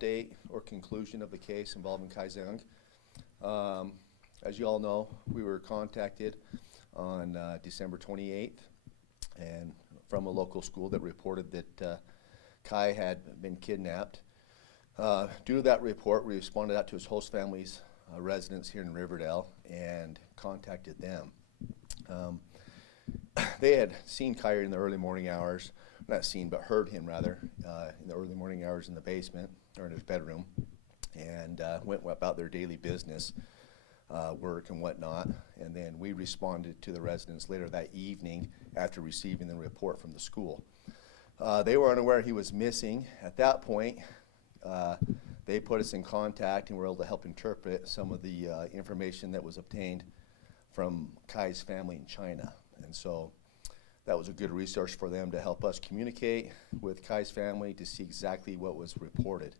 update or conclusion of the case involving Kai Zhang. As you all know, we were contacted on December 28th and from a local school that reported that Kai had been kidnapped. Due to that report, we responded out to his host family's residence here in Riverdale and contacted them. They had seen Kai in the early morning hours, not seen, but heard him rather, in the early morning hours in the basement or in his bedroom, and went about their daily business, work and whatnot. And then we responded to the residents later that evening after receiving the report from the school. They were unaware he was missing. At that point, they put us in contact and were able to help interpret some of the information that was obtained from Kai's family in China. And so that was a good resource for them to help us communicate with Kai's family to see exactly what was reported.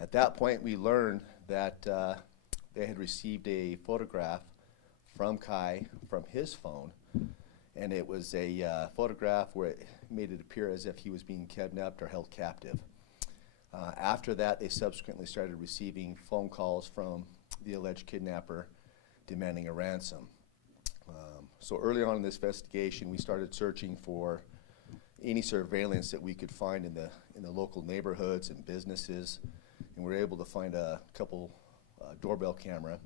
At that point, we learned that they had received a photograph from Kai from his phone, and it was a photograph where it made it appear as if he was being kidnapped or held captive. After that, they subsequently started receiving phone calls from the alleged kidnapper demanding a ransom. So early on in this investigation, we started searching for any surveillance that we could find in the local neighborhoods and businesses, and we were able to find a couple doorbell camera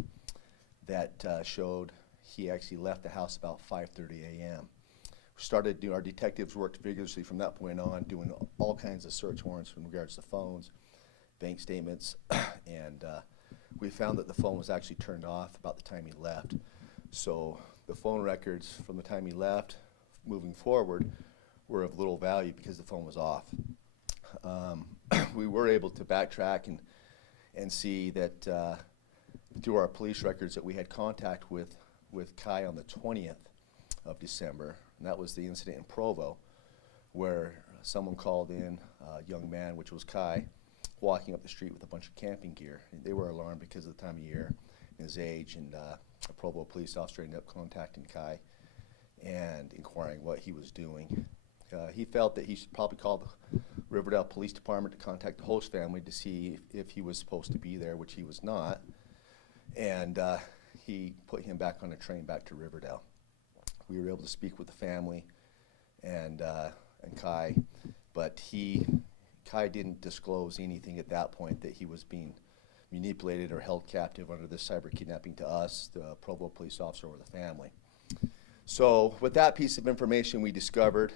that showed he actually left the house about 5:30 a.m. We started doing, our detectives worked vigorously from that point on, doing all kinds of search warrants in regards to phones, bank statements, and we found that the phone was actually turned off about the time he left. So the phone records from the time he left, moving forward, were of little value because the phone was off. We were able to backtrack and see that through our police records that we had contact with Kai on the 20th of December, and that was the incident in Provo, where someone called in a young man, which was Kai, walking up the street with a bunch of camping gear. And they were alarmed because of the time of year and his age, and a Provo police officer ended up contacting Kai and inquiring what he was doing. He felt that he should probably call the Riverdale Police Department to contact the host family to see if he was supposed to be there, which he was not, and he put him back on a train back to Riverdale. We were able to speak with the family and Kai, but Kai didn't disclose anything at that point that he was being manipulated or held captive under this cyber kidnapping to us, the Provo police officer, or the family. So with that piece of information, we discovered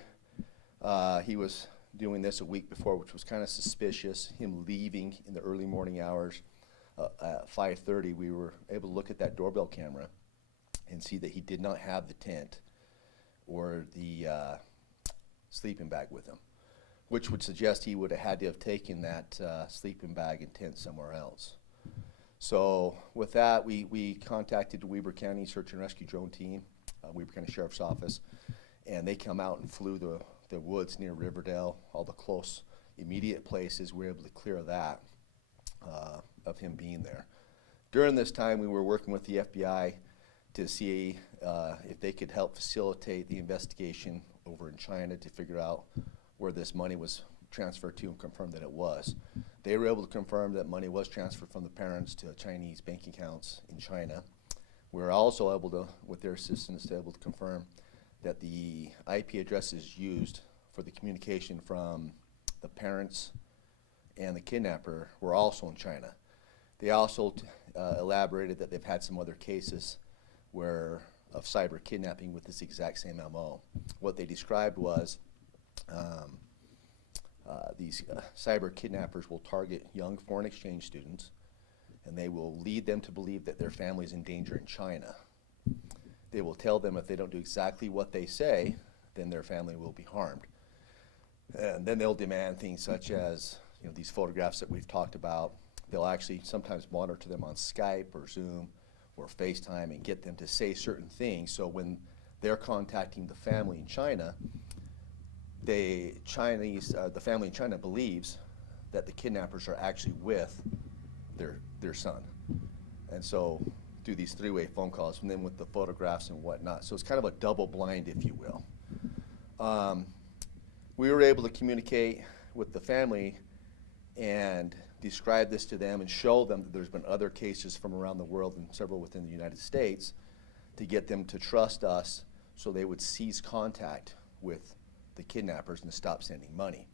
he was doing this a week before, which was kind of suspicious, him leaving in the early morning hours. At 5:30, we were able to look at that doorbell camera and see that he did not have the tent or the sleeping bag with him, which would suggest he would have had to have taken that sleeping bag and tent somewhere else. So with that, we contacted the Weber County Search and Rescue Drone Team, Weber County Sheriff's Office, and they come out and flew the woods near Riverdale, all the close immediate places. We were able to clear that of him being there. During this time, we were working with the FBI to see if they could help facilitate the investigation over in China to figure out where this money was transferred to and confirm that it was. They were able to confirm that money was transferred from the parents to Chinese bank accounts in China. We were also able to, with their assistance, able to confirm that the IP addresses used for the communication from the parents and the kidnapper were also in China. They also elaborated that they've had some other cases of cyber kidnapping with this exact same MO. What they described was these cyber kidnappers will target young foreign exchange students, and they will lead them to believe that their family is in danger in China. They will tell them if they don't do exactly what they say, then their family will be harmed. And then they'll demand things such as, these photographs that we've talked about. They'll actually sometimes monitor them on Skype or Zoom or FaceTime and get them to say certain things. So when they're contacting the family in China, the family in China believes that the kidnappers are actually with their son. And so do these three-way phone calls, and then with the photographs and whatnot. So it's kind of a double blind, if you will. We were able to communicate with the family and describe this to them and show them that there's been other cases from around the world and several within the United States to get them to trust us so they would cease contact with the kidnappers and stop sending money.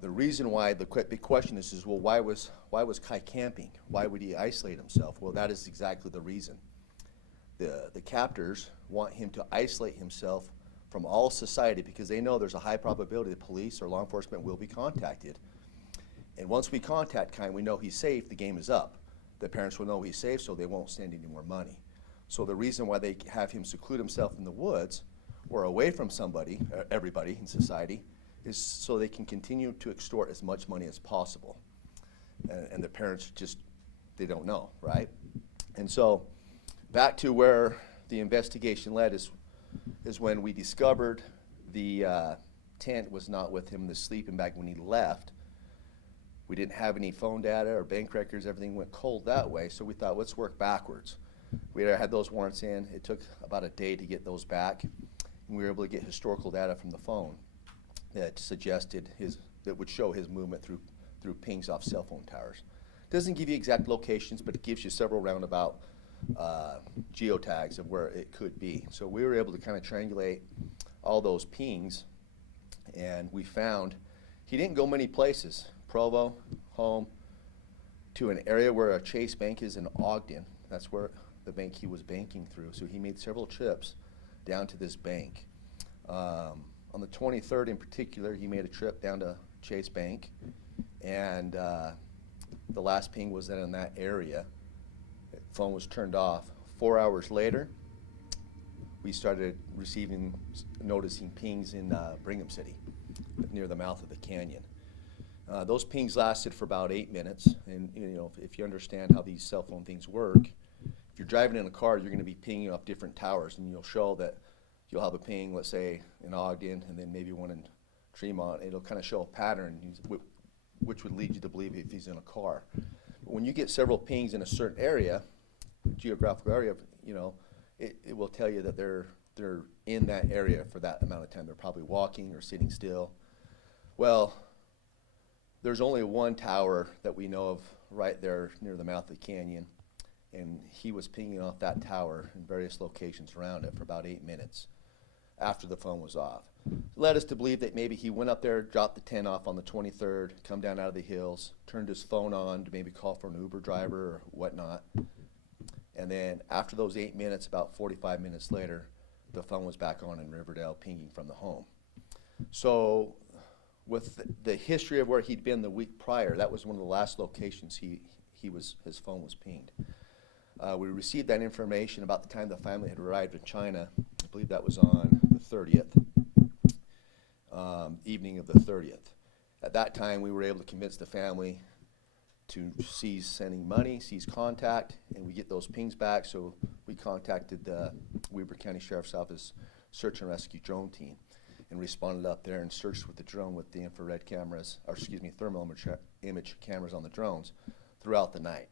The reason why, the big question is well, why was Kai camping? Why would he isolate himself? Well, that is exactly the reason. The captors want him to isolate himself from all society because they know there's a high probability the police or law enforcement will be contacted. And once we contact Kai and we know he's safe, the game is up. The parents will know he's safe, so they won't send any more money. So the reason why they have him seclude himself in the woods or away from somebody, everybody in society, is so they can continue to extort as much money as possible. And the parents just, they don't know, right? And so back to where the investigation led is when we discovered the tent was not with him, the sleeping bag when he left. We didn't have any phone data or bank records. Everything went cold that way. So we thought, let's work backwards. We had those warrants in. It took about a day to get those back. And we were able to get historical data from the phone that suggested that would show his movement through pings off cell phone towers. Doesn't give you exact locations, but it gives you several roundabout geotags of where it could be. So we were able to kind of triangulate all those pings, and we found he didn't go many places. Provo, home, to an area where a Chase Bank is in Ogden. That's where the bank he was banking through. So he made several trips down to this bank. On the 23rd in particular, he made a trip down to Chase Bank, and the last ping was in that area. The phone was turned off. 4 hours later, we started noticing pings in Brigham City, near the mouth of the canyon. Those pings lasted for about 8 minutes, and if you understand how these cell phone things work, if you're driving in a car, you're going to be pinging off different towers, and you'll show that you'll have a ping, let's say, in Ogden, and then maybe one in Tremont. It'll kind of show a pattern, which would lead you to believe if he's in a car. But when you get several pings in a certain area, geographical area, it will tell you that they're in that area for that amount of time. They're probably walking or sitting still. Well, there's only one tower that we know of right there near the mouth of the canyon, and he was pinging off that tower in various locations around it for about 8 minutes after the phone was off. It led us to believe that maybe he went up there, dropped the tent off on the 23rd, come down out of the hills, turned his phone on to maybe call for an Uber driver or whatnot. And then after those 8 minutes, about 45 minutes later, the phone was back on in Riverdale, pinging from the home. So with the history of where he'd been the week prior, that was one of the last locations his phone was pinged. We received that information about the time the family had arrived in China. I believe that was on the 30th, evening of the 30th. At that time, we were able to convince the family to cease sending money, cease contact, and we get those pings back. So we contacted the Weber County Sheriff's Office Search and Rescue Drone Team and responded up there and searched with the drone with the infrared cameras, thermal image cameras on the drones throughout the night.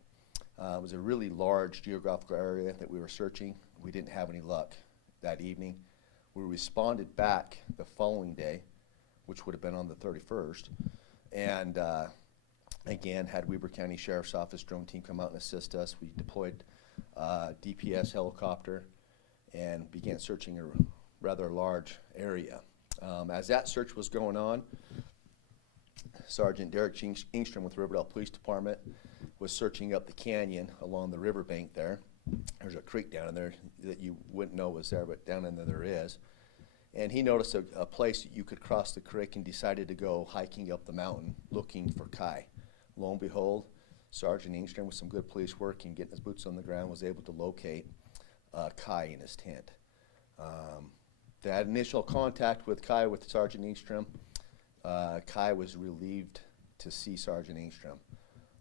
It was a really large geographical area that we were searching. We didn't have any luck that evening. We responded back the following day, which would have been on the 31st, and again had Weber County Sheriff's Office drone team come out and assist us. We deployed DPS helicopter and began searching a rather large area. As that search was going on, Sergeant Derek Ingstrom with Riverdale Police Department was searching up the canyon along the riverbank there. There's a creek down in there that you wouldn't know was there, but down in there is. And he noticed a place that you could cross the creek and decided to go hiking up the mountain looking for Kai. Lo and behold, Sergeant Ingstrom, with some good police work and getting his boots on the ground, was able to locate Kai in his tent. That initial contact with Kai with Sergeant Ingstrom, Kai was relieved to see Sergeant Ingstrom.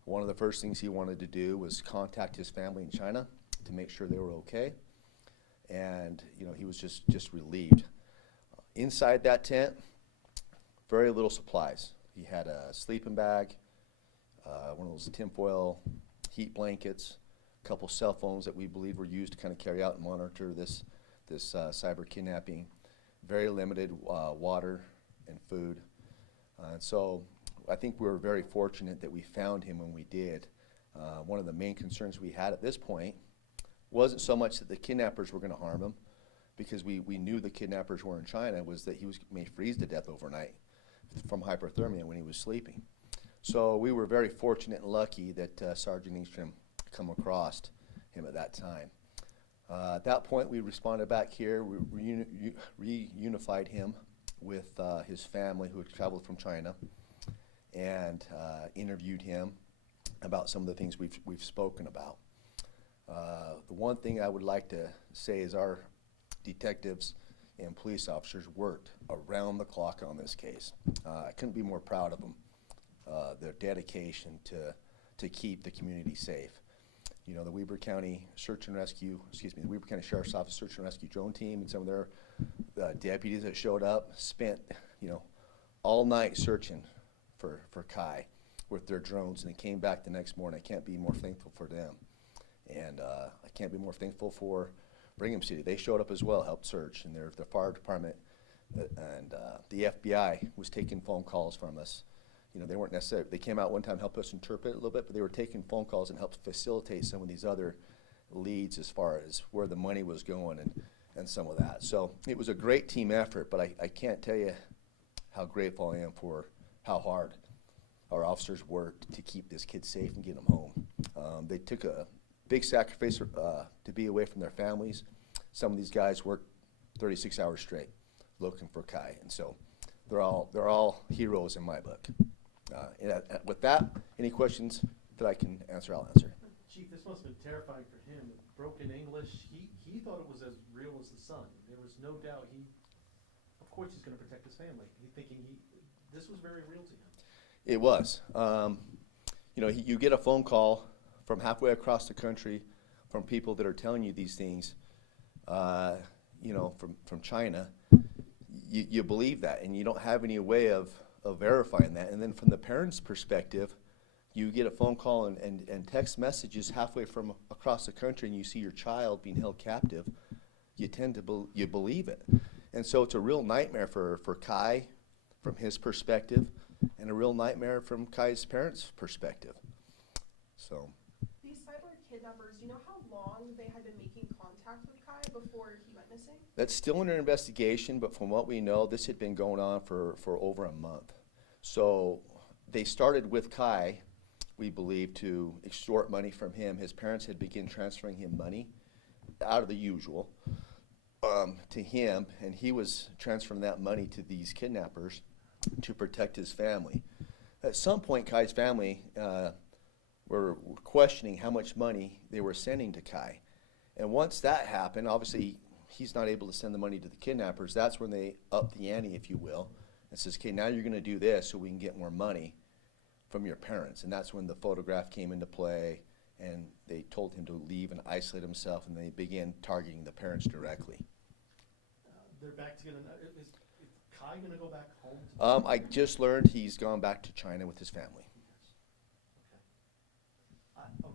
One of the first things he wanted to do was contact his family in China to make sure they were okay, and he was just relieved. Inside that tent, very little supplies. He had a sleeping bag, one of those tinfoil heat blankets, a couple cell phones that we believe were used to kind of carry out and monitor this cyber kidnapping, very limited water and food. And so I think we were very fortunate that we found him when we did. One of the main concerns we had at this point wasn't so much that the kidnappers were going to harm him, because we knew the kidnappers were in China, was that he may freeze to death overnight from hypothermia when he was sleeping. So we were very fortunate and lucky that Sergeant Engstrom come across him at that time. At that point, we responded back here. We reunified him with his family who had traveled from China, and interviewed him about some of the things we've spoken about. The one thing I would like to say is our detectives and police officers worked around the clock on this case. I couldn't be more proud of them. Their dedication to keep the community safe. You know, the Weber County Search and Rescue, the Weber County Sheriff's Office Search and Rescue drone team and some of their deputies that showed up spent, you know, all night searching for Kai with their drones, and they came back the next morning. I can't be more thankful for them. And I can't be more thankful for Brigham City. They showed up as well, helped search, and the fire department and the FBI was taking phone calls from us. You know, they weren't necessarily, they came out one time, helped us interpret it a little bit, but they were taking phone calls and helped facilitate some of these other leads as far as where the money was going and some of that. So it was a great team effort, but I can't tell you how grateful I am for how hard our officers worked to keep this kid safe and get him home. They took a big sacrifice to be away from their families. Some of these guys worked 36 hours straight looking for Kai, and so they're all heroes in my book. With that, any questions that I can answer, I'll answer. Chief, this must have been terrifying for him. Broken English, he thought it was as real as the sun. There was no doubt of course he's going to protect his family. This was very real to him. It was. You know, you get a phone call from halfway across the country from people that are telling you these things, you know, from China. You believe that, and you don't have any way of verifying that. And then from the parents' perspective, you get a phone call and text messages halfway from across the country, and you see your child being held captive. You tend to you believe it. And so it's a real nightmare for Kai from his perspective, and a real nightmare from Kai's parents' perspective. So these cyber kidnappers, you know how long they had been making contact with Kai before he went missing? That's still under investigation, but from what we know, this had been going on for over a month. So they started with Kai, we believe, to extort money from him. His parents had begun transferring him money out of the usual to him, and he was transferring that money to these kidnappers to protect his family. At some point, Kai's family were questioning how much money they were sending to Kai. And once that happened, obviously he's not able to send the money to the kidnappers. That's when they upped the ante, if you will, and says, okay, now you're going to do this so we can get more money from your parents. And that's when the photograph came into play, and they told him to leave and isolate himself, and they began targeting the parents directly. They're back together now. Is Kai going to go back home? I just learned he's gone back to China with his family.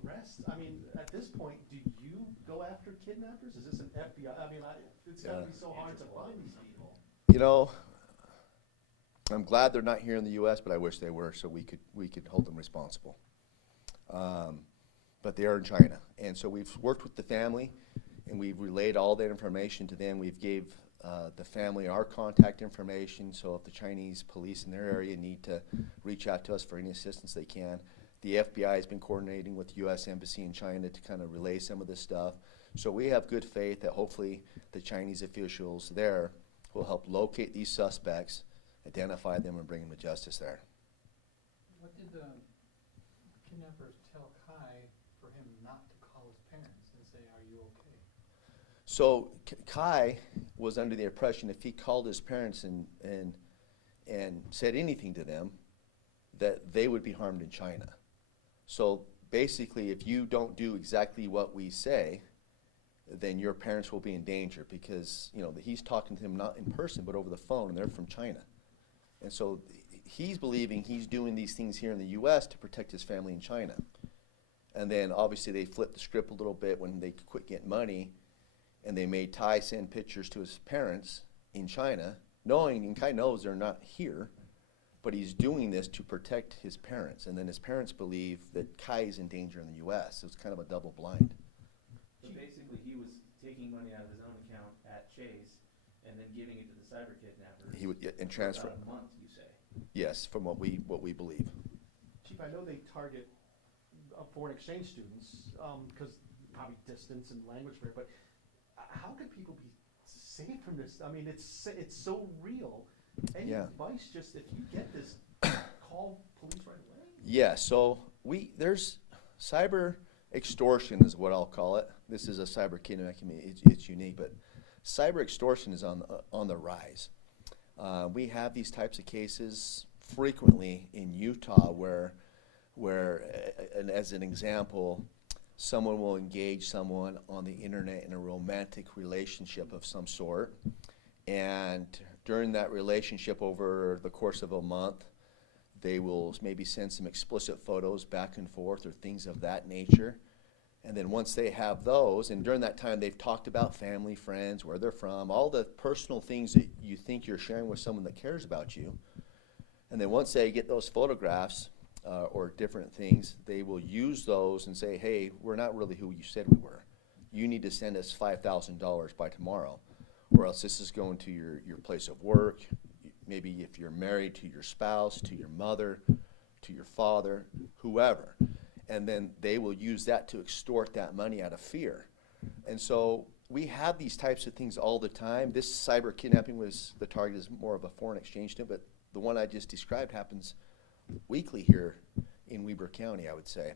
Arrest? I mean, at this point, do you go after kidnappers? Is this an FBI? I mean, it's got to be so hard to find these people. You know, I'm glad they're not here in the U.S., but I wish they were, so we could hold them responsible. But they are in China, and so we've worked with the family, and we've relayed all that information to them. We've gave the family our contact information, so if the Chinese police in their area need to reach out to us for any assistance, they can. The FBI has been coordinating with the U.S. Embassy in China to kind of relay some of this stuff. So we have good faith that hopefully the Chinese officials there will help locate these suspects, identify them, and bring them to justice there. What did the kidnappers tell Kai for him not to call his parents and say, are you okay? So Kai was under the impression if he called his parents and said anything to them, that they would be harmed in China. So basically, if you don't do exactly what we say, then your parents will be in danger, because you know he's talking to them not in person but over the phone, and they're from China. And so he's believing he's doing these things here in the U.S. to protect his family in China. And then obviously they flipped the script a little bit when they quit getting money, and they made Ty send pictures to his parents in China, knowing, and Kai knows they're not here, but he's doing this to protect his parents, and then his parents believe that Kai is in danger in the U.S. So it's kind of a double blind. So basically, he was taking money out of his own account at Chase and then giving it to the cyber kidnappers. He would and for transfer. about a month, you say? Yes, from what we believe. Chief, I know they target foreign exchange students because probably distance and language barrier, but how can people be safe from this? I mean, it's so real. Any Yeah. advice, just if you get this, call police right away? Yeah, so there's cyber extortion is what I'll call it. This is a cyber kidnapping. It's unique, but cyber extortion is on the rise. We have these types of cases frequently in Utah where and as an example, someone will engage someone on the internet in a romantic relationship of some sort, and during that relationship over the course of a month, they will maybe send some explicit photos back and forth or things of that nature. And then once they have those, and during that time they've talked about family, friends, where they're from, all the personal things that you think you're sharing with someone that cares about you. And then once they get those photographs or different things, they will use those and say, hey, we're not really who you said we were. You need to send us $5,000 by tomorrow, or else this is going to your place of work. Maybe if you're married, to your spouse, to your mother, to your father, whoever. And then they will use that to extort that money out of fear. And so we have these types of things all the time. This cyber kidnapping was, the target is more of a foreign exchange student, but the one I just described happens weekly here in Weber County, I would say.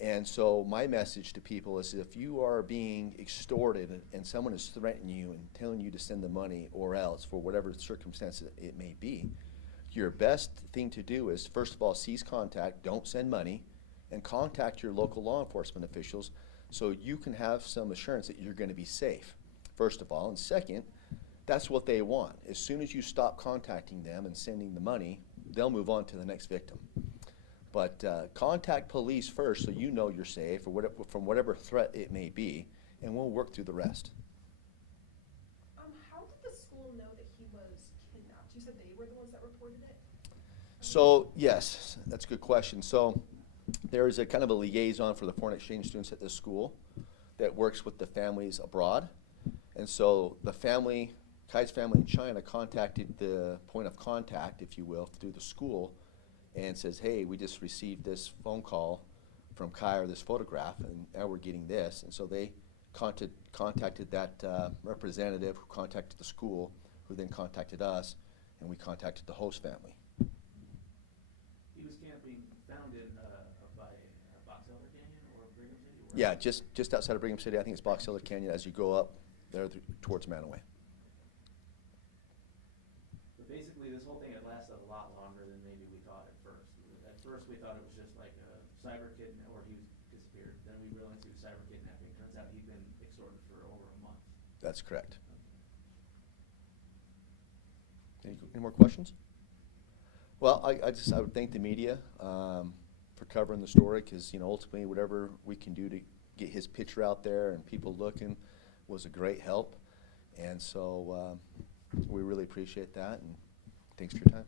And so my message to people is if you are being extorted and someone is threatening you and telling you to send the money or else for whatever circumstance it may be, your best thing to do is, first of all, cease contact, don't send money, and contact your local law enforcement officials so you can have some assurance that you're going to be safe, first of all. And second, that's what they want. As soon as you stop contacting them and sending the money, they'll move on to the next victim. But contact police first so you know you're safe or whatever, from whatever threat it may be, and we'll work through the rest. How did the school know that he was kidnapped? You said they were the ones that reported it? So, yes, that's a good question. So there is a kind of a liaison for the foreign exchange students at this school that works with the families abroad. And so the family, Kai's family in China, contacted the point of contact, if you will, through the school and says, hey, we just received this phone call from Kai or this photograph, and now we're getting this. And so they contacted that representative who contacted the school, who then contacted us, and we contacted the host family. He was camping, found in by Box Elder Canyon or Brigham City? Yeah, just outside of Brigham City. I think it's Box Elder Canyon as you go up there towards Manaway. But basically, this whole thing had lasted a lot longer than maybe we thought at first. At first, we thought it was just like a cyber kidnapping, or he was disappeared. Then we realized he was cyber kidnapping. Turns out he'd been extorted for over a month. That's correct. Any more questions? Well, I would thank the media for covering the story, because ultimately whatever we can do to get his picture out there and people looking was a great help, and so we really appreciate that, and thanks for your time.